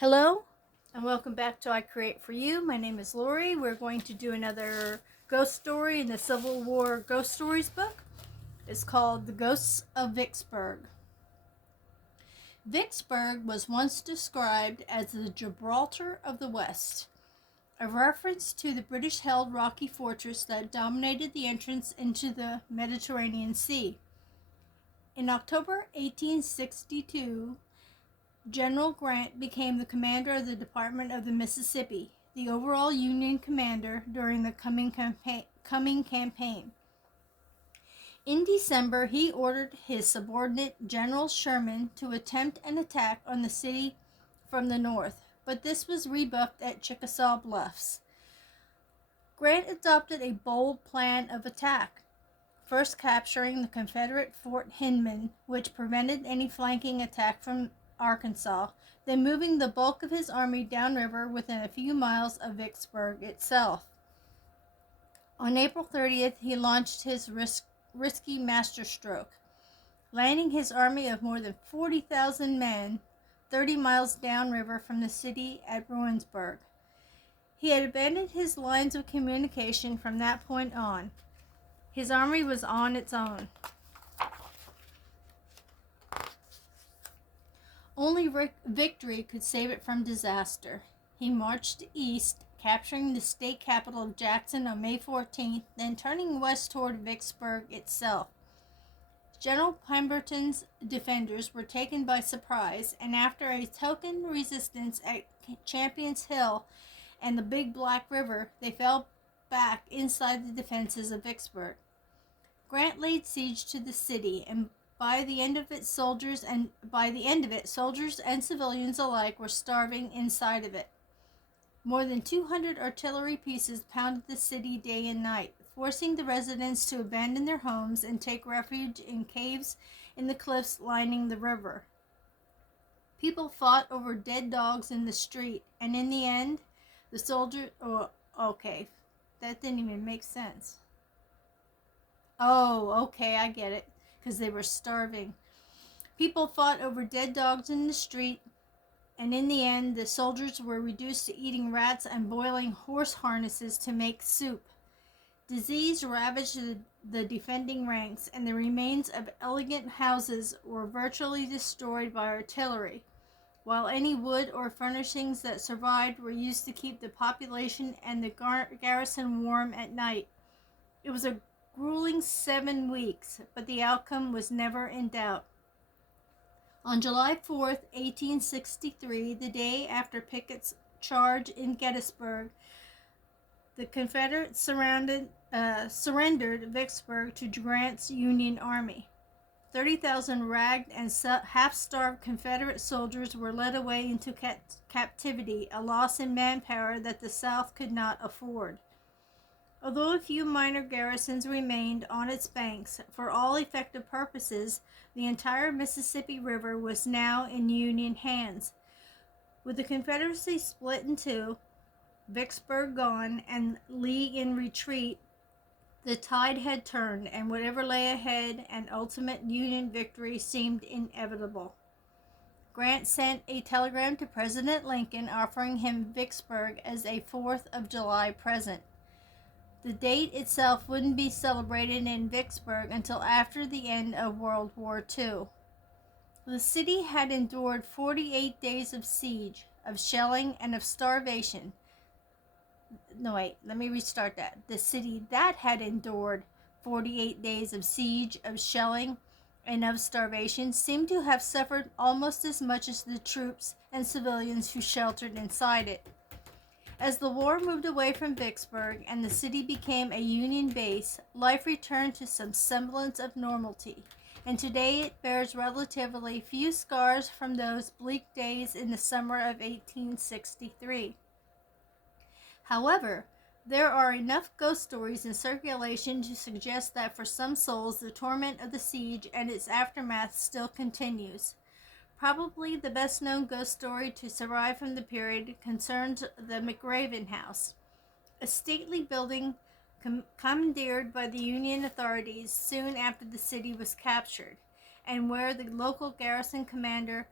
Hello, and welcome back to I Create For You. My name is Lori. We're going to do another ghost story in the Civil War Ghost Stories book. It's called The Ghosts of Vicksburg. Vicksburg was once described as the Gibraltar of the West, a reference to the British-held rocky fortress that dominated the entrance into the Mediterranean Sea. In October 1862, General Grant became the commander of the Department of the Mississippi, the overall Union commander during the coming campaign. In December, he ordered his subordinate, General Sherman, to attempt an attack on the city from the north, but this was rebuffed at Chickasaw Bluffs. Grant adopted a bold plan of attack, first capturing the Confederate Fort Hindman, which prevented any flanking attack from Arkansas, then moving the bulk of his army downriver within a few miles of Vicksburg itself. On April 30th, he launched his risky masterstroke, landing his army of more than 40,000 men 30 miles downriver from the city at Bruinsburg. He had abandoned his lines of communication from that point on. His army was on its own. Only victory could save it from disaster. He marched east, capturing the state capital of Jackson on May 14th, then turning west toward Vicksburg itself. General Pemberton's defenders were taken by surprise, and after a token resistance at Champion's Hill and the Big Black River, they fell back inside the defenses of Vicksburg. Grant laid siege to the city, and by the end of it, soldiers and civilians alike were starving inside of it. More than 200 artillery pieces pounded the city day and night, forcing the residents to abandon their homes and take refuge in caves in the cliffs lining the river. People fought over dead dogs in the street, and in the end, the soldiers... okay, that didn't even make sense. Oh, okay, I get it. Because they were starving. People fought over dead dogs in the street, and in the end, the soldiers were reduced to eating rats and boiling horse harnesses to make soup. Disease ravaged the defending ranks, and the remains of elegant houses were virtually destroyed by artillery, while any wood or furnishings that survived were used to keep the population and the garrison warm at night. It was a grueling 7 weeks, but the outcome was never in doubt. On July 4th, 1863, the day after Pickett's charge in Gettysburg, the Confederates surrendered Vicksburg to Grant's Union Army. 30,000 ragged and half-starved Confederate soldiers were led away into captivity, a loss in manpower that the South could not afford. Although a few minor garrisons remained on its banks, for all effective purposes, the entire Mississippi River was now in Union hands. With the Confederacy split in two, Vicksburg gone, and Lee in retreat, the tide had turned, and whatever lay ahead, an ultimate Union victory seemed inevitable. Grant sent a telegram to President Lincoln offering him Vicksburg as a 4th of July present. The date itself wouldn't be celebrated in Vicksburg until after the end of World War II. The city had endured 48 days of siege, of shelling, and of starvation. No, wait, let me restart that. The city that had endured 48 days of siege, of shelling, and of starvation seemed to have suffered almost as much as the troops and civilians who sheltered inside it. As the war moved away from Vicksburg and the city became a Union base, life returned to some semblance of normality, and today it bears relatively few scars from those bleak days in the summer of 1863. However, there are enough ghost stories in circulation to suggest that for some souls the torment of the siege and its aftermath still continues. Probably the best-known ghost story to survive from the period concerns the McRaven House, a stately building commandeered by the Union authorities soon after the city was captured, and where the local garrison commander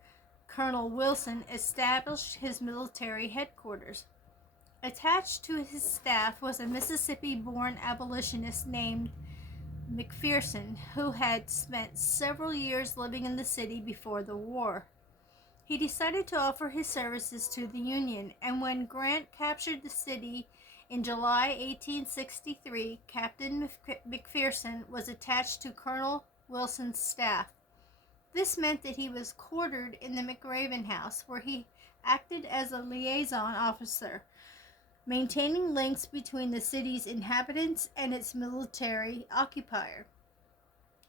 Colonel Wilson established his military headquarters. Attached to his staff was a Mississippi-born abolitionist named McPherson, who had spent several years living in the city before the war. He decided to offer his services to the Union, and when Grant captured the city in July 1863, Captain McPherson was attached to Colonel Wilson's staff. This meant that he was quartered in the McRaven House, where he acted as a liaison officer, maintaining links between the city's inhabitants and its military occupier.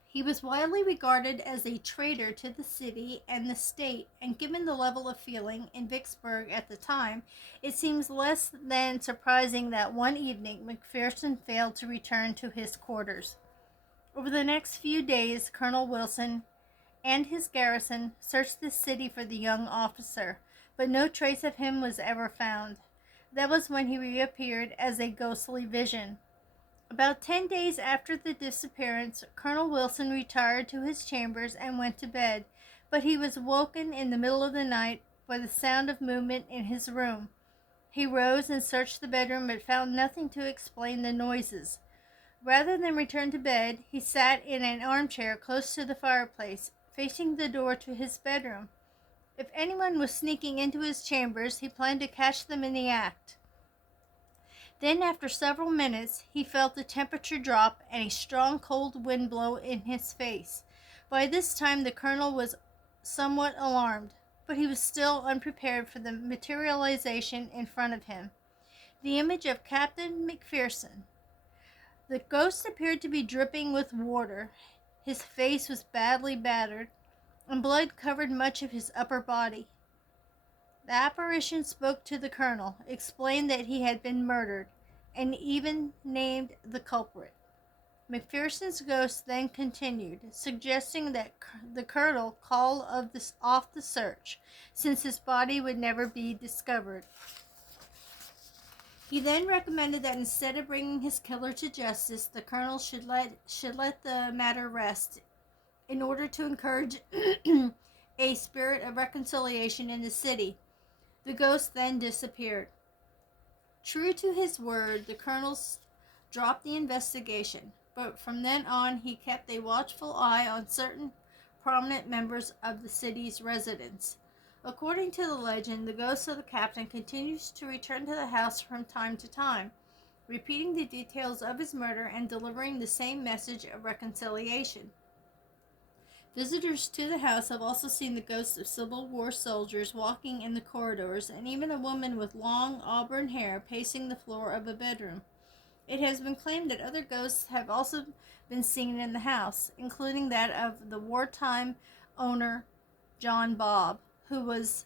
He was widely regarded as a traitor to the city and the state, and given the level of feeling in Vicksburg at the time, it seems less than surprising that one evening McPherson failed to return to his quarters. Over the next few days, Colonel Wilson and his garrison searched the city for the young officer, but no trace of him was ever found. That was when he reappeared as a ghostly vision. About 10 days after the disappearance, Colonel Wilson retired to his chambers and went to bed, but he was woken in the middle of the night by the sound of movement in his room. He rose and searched the bedroom, but found nothing to explain the noises. Rather than return to bed, he sat in an armchair close to the fireplace, facing the door to his bedroom. If anyone was sneaking into his chambers, he planned to catch them in the act. Then, after several minutes, he felt the temperature drop and a strong cold wind blow in his face. By this time, the colonel was somewhat alarmed, but he was still unprepared for the materialization in front of him. The image of Captain McPherson. The ghost appeared to be dripping with water. His face was badly battered, and blood covered much of his upper body. The apparition spoke to the colonel, explained that he had been murdered, and even named the culprit. McPherson's ghost then continued, suggesting that the colonel call off the search, since his body would never be discovered. He then recommended that instead of bringing his killer to justice, the colonel should let the matter rest, in order to encourage a spirit of reconciliation in the city. The ghost then disappeared. True to his word, the colonel dropped the investigation, but from then on he kept a watchful eye on certain prominent members of the city's residents. According to the legend, the ghost of the captain continues to return to the house from time to time, repeating the details of his murder and delivering the same message of reconciliation. Visitors to the house have also seen the ghosts of Civil War soldiers walking in the corridors, and even a woman with long auburn hair pacing the floor of a bedroom. It has been claimed that other ghosts have also been seen in the house, including that of the wartime owner John Bob, who was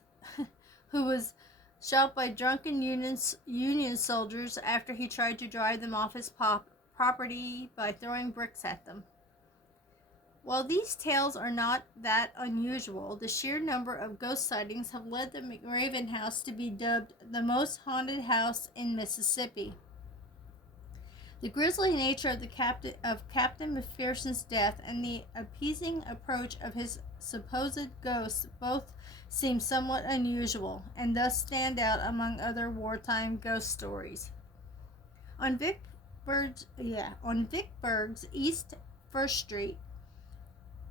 shot by drunken Union soldiers after he tried to drive them off his property by throwing bricks at them. While these tales are not that unusual, the sheer number of ghost sightings have led the McRaven House to be dubbed the most haunted house in Mississippi. The grisly nature of Captain McPherson's death and the appeasing approach of his supposed ghost both seem somewhat unusual, and thus stand out among other wartime ghost stories. On Vicksburg's East 1st Street,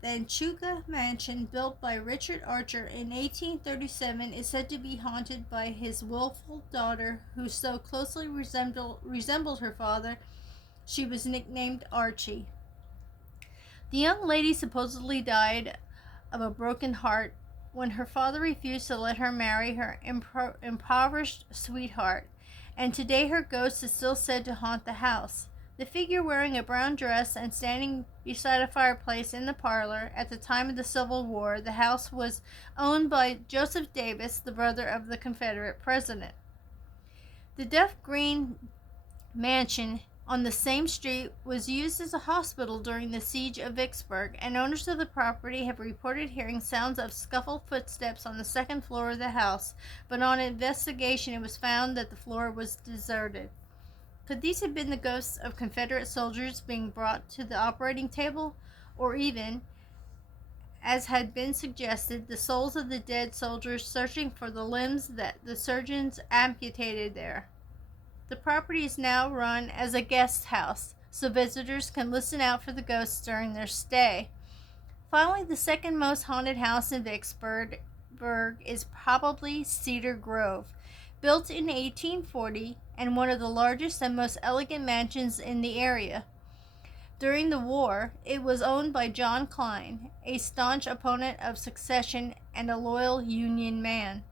the Anchuga mansion, built by Richard Archer in 1837, is said to be haunted by his willful daughter, who so closely resembled her father she was nicknamed Archie. The young lady supposedly died of a broken heart when her father refused to let her marry her impoverished sweetheart, and today her ghost is still said to haunt the house. The figure wearing a brown dress and standing beside a fireplace in the parlor. At the time of the Civil War, the house was owned by Joseph Davis, the brother of the Confederate president. The Duff Green mansion on the same street was used as a hospital during the siege of Vicksburg, and owners of the property have reported hearing sounds of scuffled footsteps on the second floor of the house, but on investigation it was found that the floor was deserted. Could these have been the ghosts of Confederate soldiers being brought to the operating table, or even, as had been suggested, the souls of the dead soldiers searching for the limbs that the surgeons amputated there. The property is now run as a guest house, so visitors can listen out for the ghosts during their stay. Finally, the second most haunted house in Vicksburg is probably Cedar Grove, built in 1840 and one of the largest and most elegant mansions in the area. During the war, it was owned by John Klein, a staunch opponent of secession and a loyal Union man.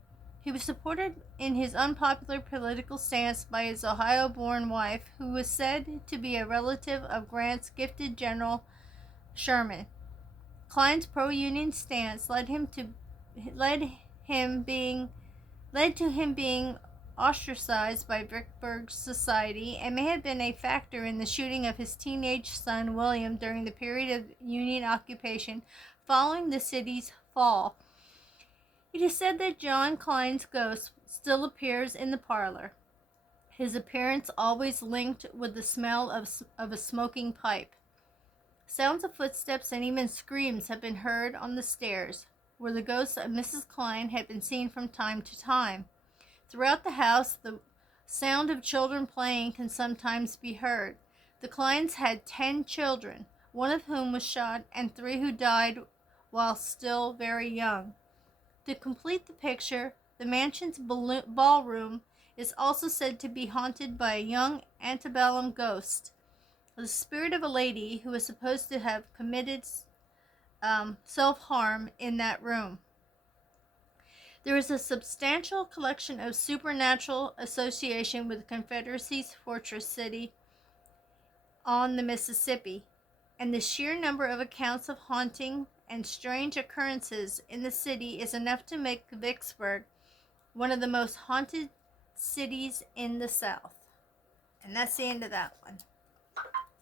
He was supported in his unpopular political stance by his Ohio-born wife, who was said to be a relative of Grant's gifted General Sherman. Klein's pro-Union stance led to him being ostracized by Vicksburg society and may have been a factor in the shooting of his teenage son William during the period of Union occupation following the city's fall. It is said that John Klein's ghost still appears in the parlor, his appearance always linked with the smell of a smoking pipe. Sounds of footsteps and even screams have been heard on the stairs, where the ghost of Mrs. Klein had been seen from time to time. Throughout the house, the sound of children playing can sometimes be heard. The Kleins had 10 children, one of whom was shot and 3 who died while still very young. To complete the picture, the mansion's ballroom is also said to be haunted by a young antebellum ghost, the spirit of a lady who is supposed to have committed self-harm in that room. There is a substantial collection of supernatural association with the Confederacy's fortress city on the Mississippi, and the sheer number of accounts of haunting and strange occurrences in the city is enough to make Vicksburg one of the most haunted cities in the South. And that's the end of that one.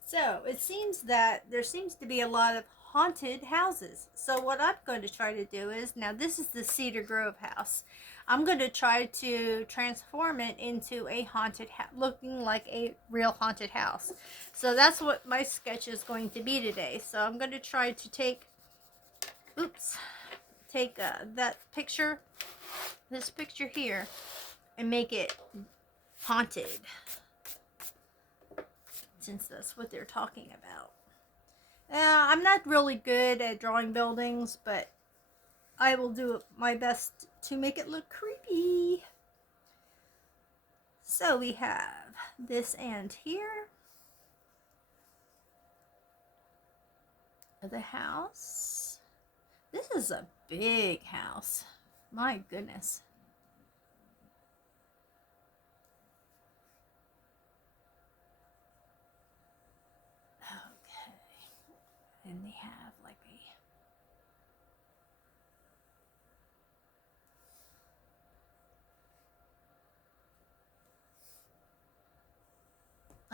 So it seems that there seems to be a lot of haunted houses. So what I'm going to try to do is, now this is the Cedar Grove house. I'm going to try to transform it into a haunted house, looking like a real haunted house. So that's what my sketch is going to be today. So I'm going to try to take that picture, this picture here, and make it haunted, since that's what they're talking about. I'm not really good at drawing buildings, but I will do my best to make it look creepy. So we have this end here of the house. This is a big house. My goodness. Okay. And they have like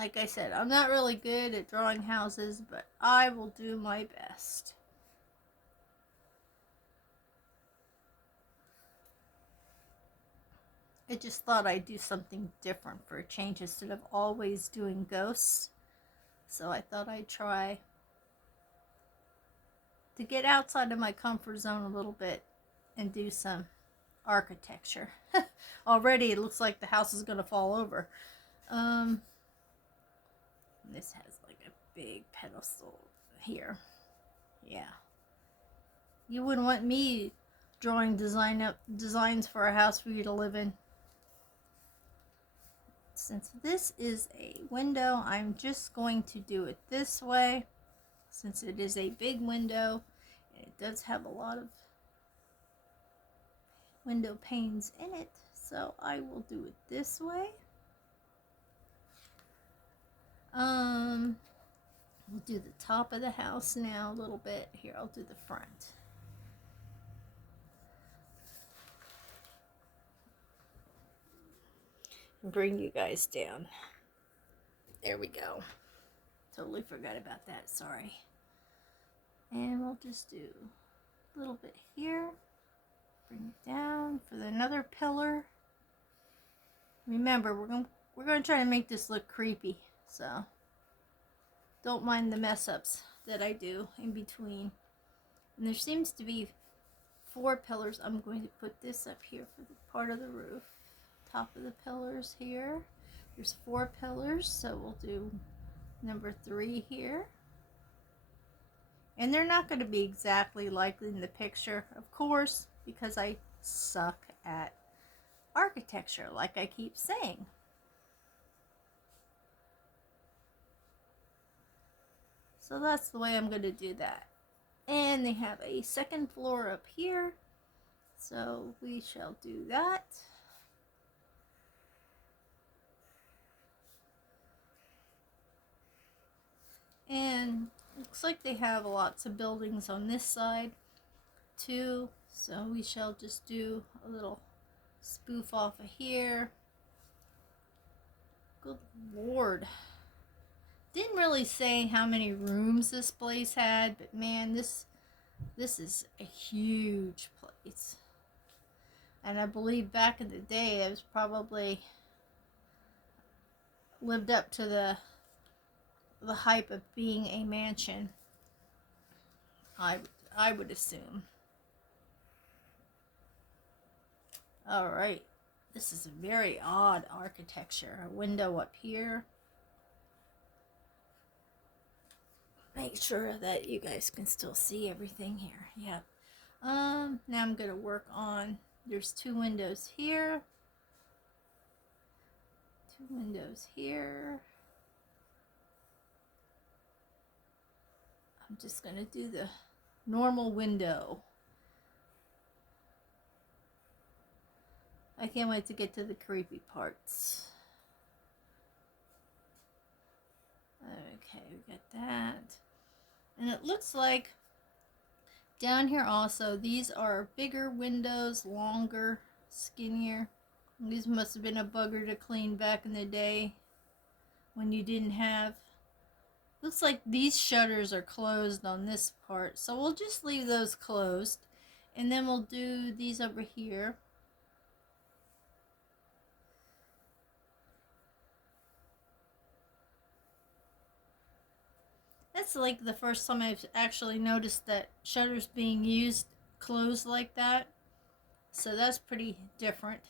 like I said, I'm not really good at drawing houses, but I will do my best. I just thought I'd do something different for a change instead of always doing ghosts. So I thought I'd try to get outside of my comfort zone a little bit and do some architecture. Already it looks like the house is going to fall over. This has like a big pedestal here. Yeah. You wouldn't want me drawing designs for a house for you to live in. Since this is a window, I'm just going to do it this way, since it is a big window, and it does have a lot of window panes in it, so I will do it this way. We'll do the top of the house now a little bit. Here, I'll do the front. Bring you guys down. There we go. Totally forgot about that, sorry. And we'll just do a little bit here. Bring it down for another pillar. Remember, we're going to try to make this look creepy, so don't mind the mess ups that I do in between. And there seems to be 4 pillars. I'm going to put this up here for the part of the roof. Top of the pillars here. There's 4 pillars, so we'll do number 3 here. And they're not going to be exactly like in the picture, of course, because I suck at architecture, like I keep saying. So that's the way I'm going to do that. And they have a 2nd floor up here, so we shall do that. And looks like they have lots of buildings on this side too, so we shall just do a little spoof off of here. Good Lord. Didn't really say how many rooms this place had, but man, this is a huge place. And I believe back in the day it was probably lived up to the hype of being a mansion. I would assume. All right. This is a very odd architecture. A window up here. Make sure that you guys can still see everything here. Yeah. Now I'm gonna work on, there's 2 windows here. 2 windows here. I'm just gonna do the normal window. I can't wait to get to the creepy parts. Okay, we got that. And it looks like down here also, these are bigger windows, longer, skinnier. These must have been a bugger to clean back in the day when you didn't have. Looks like these shutters are closed on this part, so we'll just leave those closed. And then we'll do these over here. That's like the first time I've actually noticed that shutters being used closed like that. So that's pretty different.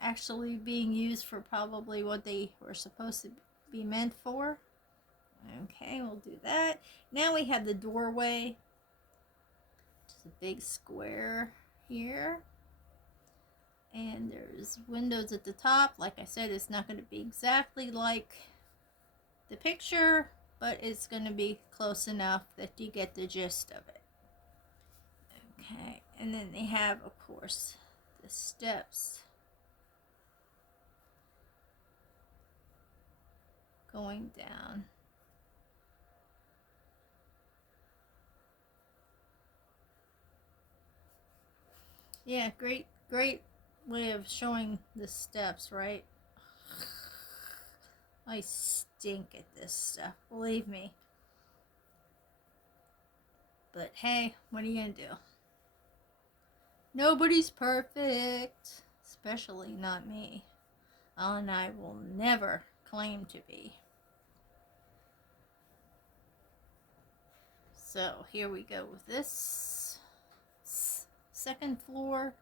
Actually being used for probably what they were supposed to be meant for. Okay, we'll do that. Now we have the doorway. Just a big square here. And there's windows at the top. Like I said, it's not going to be exactly like the picture, but it's going to be close enough that you get the gist of it. Okay, and then they have, of course, the steps going down. Yeah, great way of showing the steps, right? I stink at this stuff, believe me. But hey, what are you gonna do? Nobody's perfect, especially not me. And I will never claim to be. So here we go with this 2nd floor.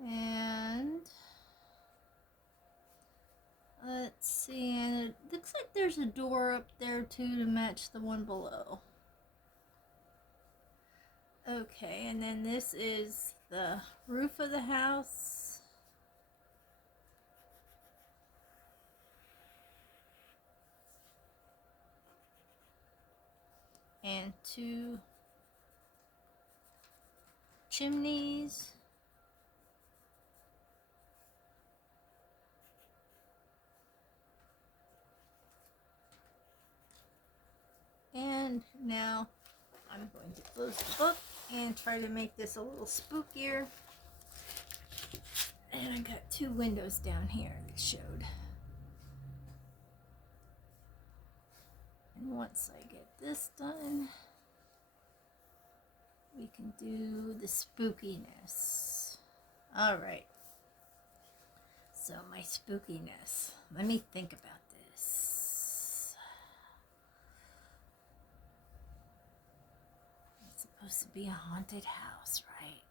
And let's see, and it looks like there's a door up there too to match the one below. Okay, and then this is the roof of the house. And 2 chimneys. And now I'm going to close the book and try to make this a little spookier. And I got 2 windows down here that showed. And once I get this done, we can do the spookiness. Alright. So my spookiness. Let me think about this. supposed to be a haunted house, right?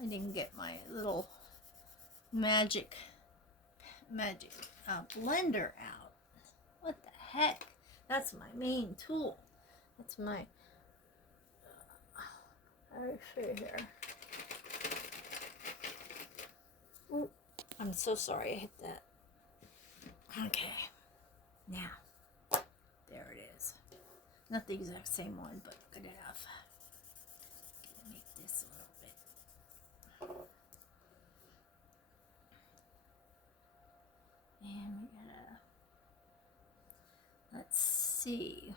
I didn't get my little magic blender out. What the heck? That's my main tool. That's my... I'll show you here. Ooh, I'm so sorry I hit that. Okay. Now, there it is. Not the exact same one, but good enough. Gonna make this a little bit. And we gotta... Let's see.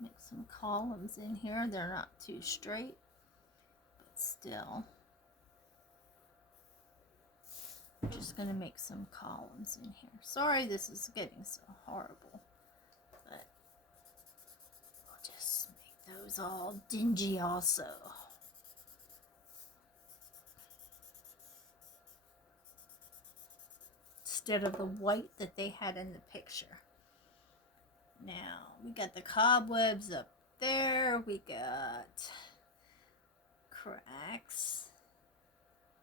Make some columns in here. They're not too straight, but still. I'm just going to make some columns in here. Sorry this is getting so horrible, but we'll just make those all dingy also. Instead of the white that they had in the picture. Now, we got the cobwebs up there. We got cracks.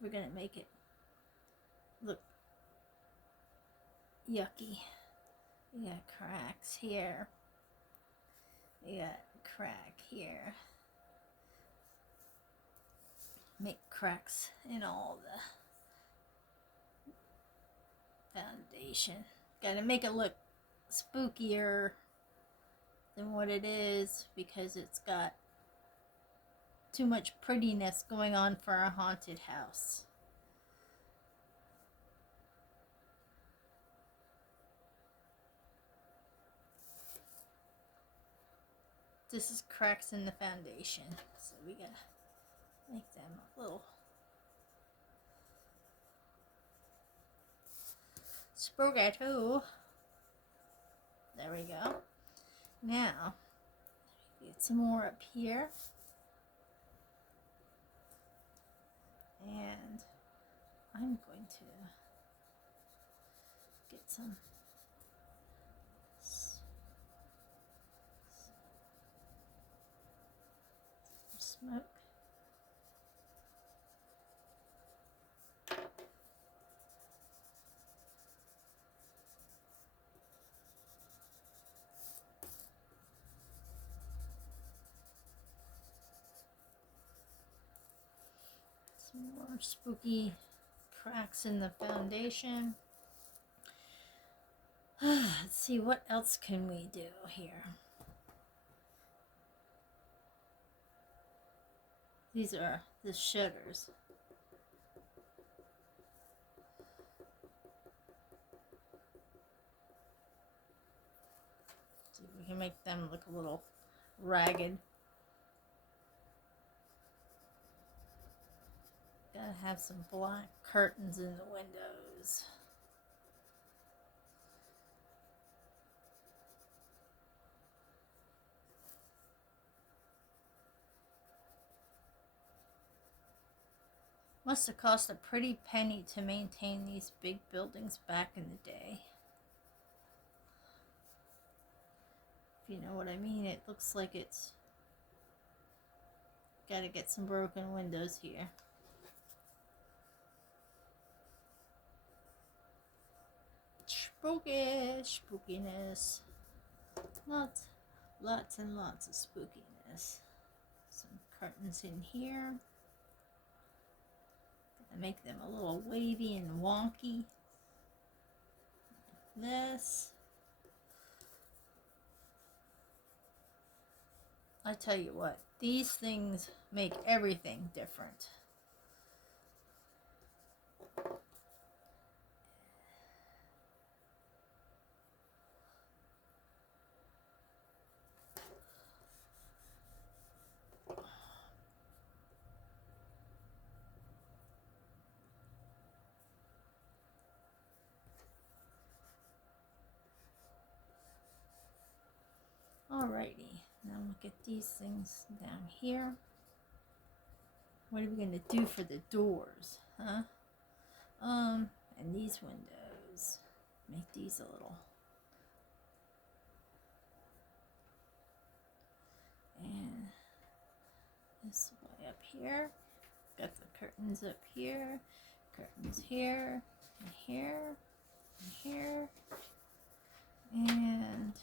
We're going to make it look yucky. We got cracks here. We got a crack here. Make cracks in all the foundation. Got to make it look spookier than what it is because it's got too much prettiness going on for a haunted house. This is cracks in the foundation, so we gotta make them a little spaghetto. There we go. Now, get some more up here. And I'm going to get some smoke. More spooky cracks in the foundation. Let's see, what else can we do here? These are the shutters. See if we can make them look a little ragged. Gotta have some black curtains in the windows. Must have cost a pretty penny to maintain these big buildings back in the day. If you know what I mean, it looks like it's gotta get some broken windows here. Spookiness. Lots and lots of spookiness. Some curtains in here. Gonna make them a little wavy and wonky. Like this. I tell you what, these things make everything different. Alrighty, now look at these things down here. What are we going to do for the doors, huh? And these windows. Make these a little. And this way up here. Got the curtains up here. Curtains here. And here. And here. And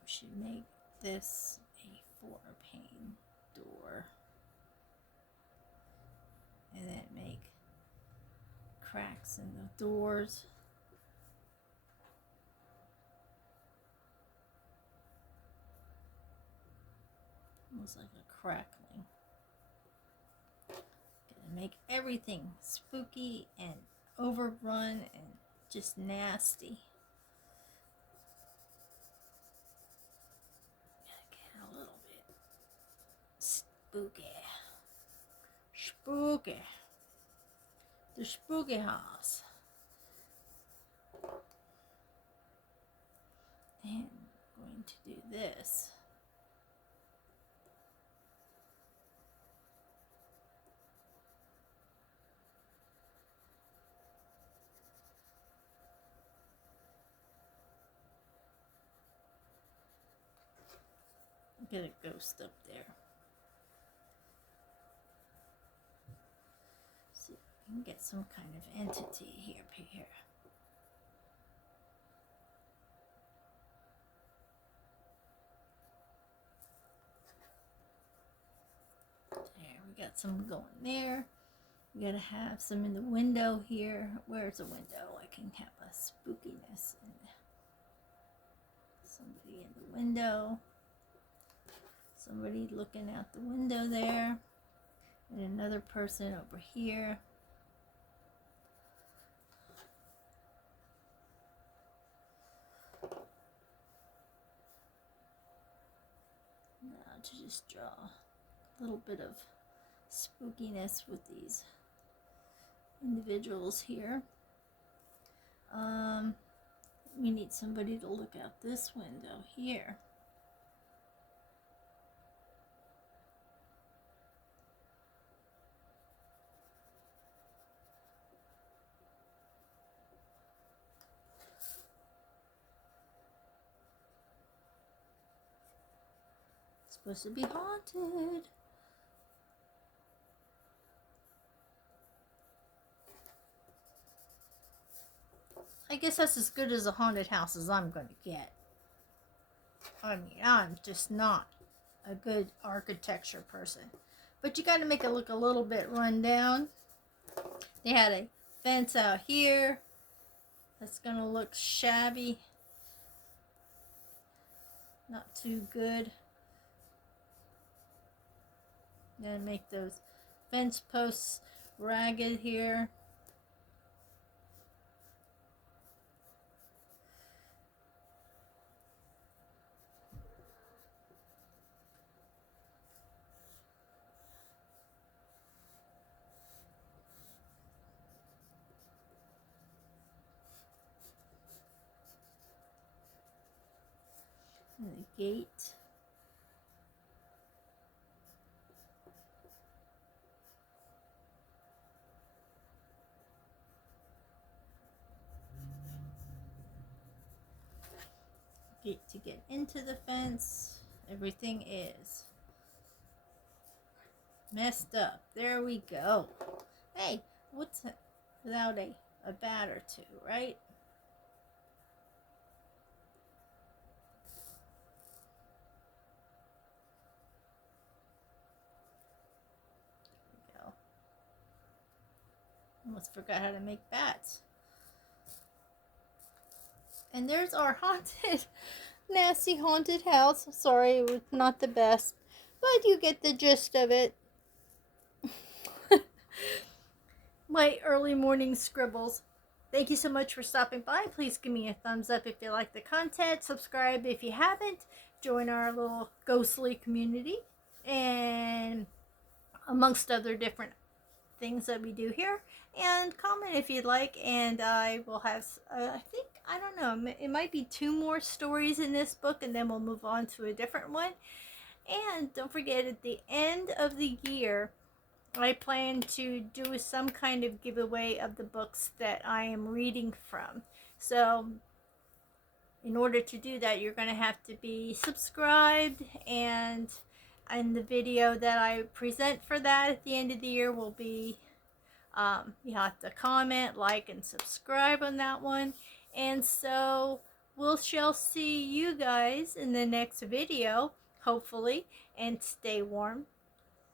we should make this a 4-pane door. And then make cracks in the doors. Almost like a crackling. Gonna make everything spooky and overrun and just nasty. Gotta get a little bit spooky. Spooky. The spooky house. And I'm going to do this. Get a ghost up there. See if we can get some kind of entity here up here. There, we got some going there. We gotta have some in the window here. Where's the window? I can have a spookiness in somebody in the window. Somebody looking out the window there. And another person over here. Now to just draw a little bit of spookiness with these individuals here. We need somebody to look out this window here. It's supposed to be haunted. I guess that's as good as a haunted house as I'm going to get. I mean, I'm just not a good architecture person. But you got to make it look a little bit run down. They had a fence out here that's going to look shabby. Not too good. Gonna make those fence posts ragged here. And the gate. Gate to get into the fence. Everything is messed up. There we go. Hey, what's it without a bat or two, right? There we go. Almost forgot how to make bats. And there's our haunted, nasty haunted house. Sorry, it was not the best, but you get the gist of it. My early morning scribbles. Thank you so much for stopping by. Please give me a thumbs up if you like the content. Subscribe if you haven't. Join our little ghostly community. And amongst other different things that we do here. And comment if you'd like. And I will have, I think, I don't know, it might be 2 more stories in this book, and then we'll move on to a different one. And don't forget, at the end of the year, I plan to do some kind of giveaway of the books that I am reading from. So in order to do that, you're going to have to be subscribed, and the video that I present for that at the end of the year will be, you have to comment, like, and subscribe on that one. And so shall see you guys in the next video, hopefully. And stay warm,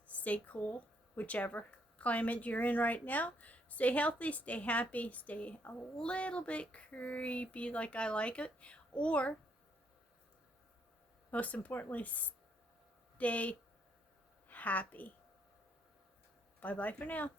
stay cool, whichever climate you're in right now. Stay healthy, stay happy, stay a little bit creepy like I like it, or most importantly, stay happy. Bye bye for now.